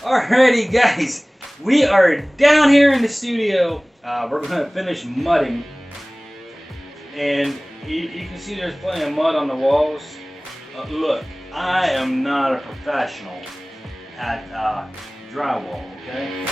Alrighty, guys, we are down here in the studio. We're going to finish mudding, and you can see there's plenty of mud on the walls. Look, I am not a professional at drywall, okay?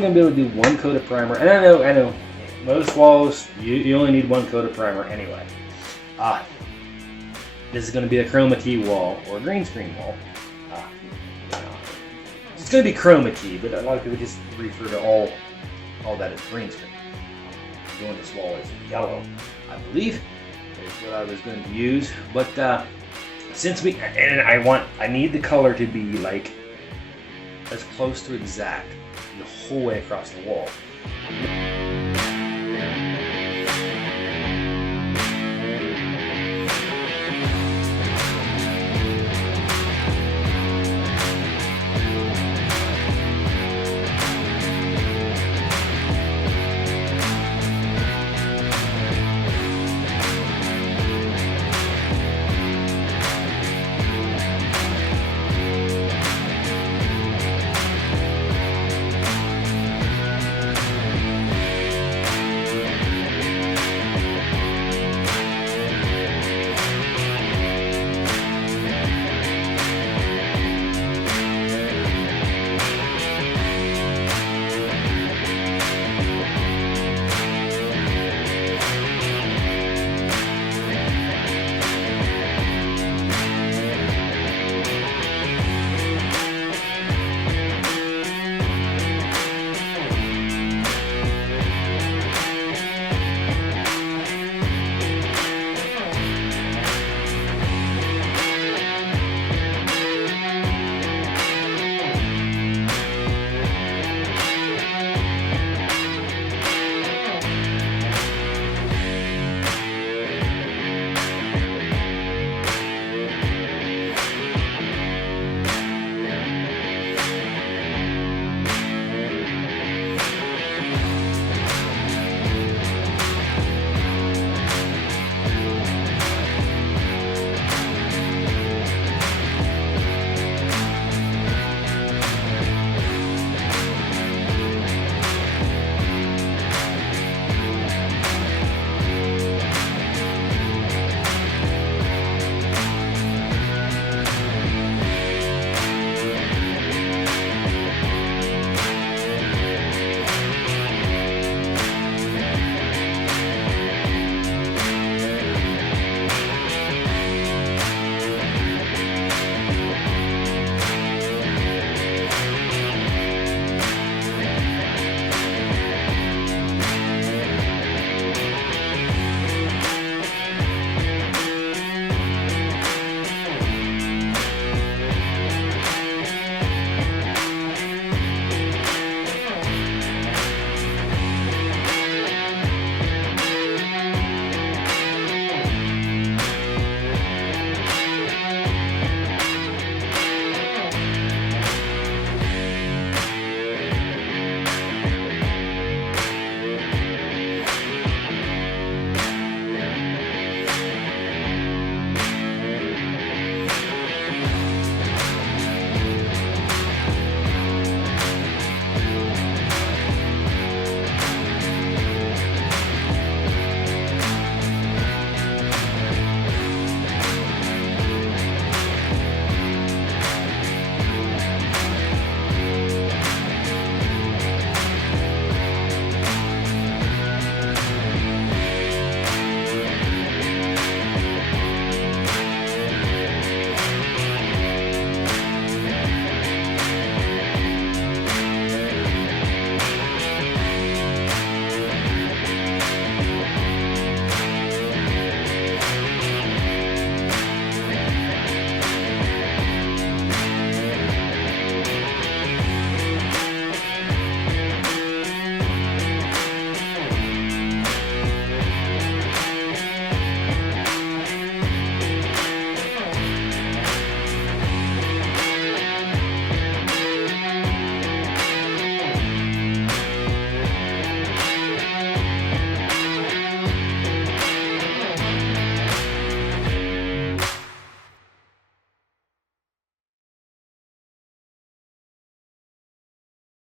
I'm gonna be able to do one coat of primer, and I know, most walls you only need one coat of primer anyway. This is gonna be a chroma key wall or a green screen wall. It's gonna be chroma key, but a lot of people just refer to all that as green screen. Doing this wall is yellow, I believe, is what I was going to use. But since I need the color to be like as close to exact the whole way across the wall.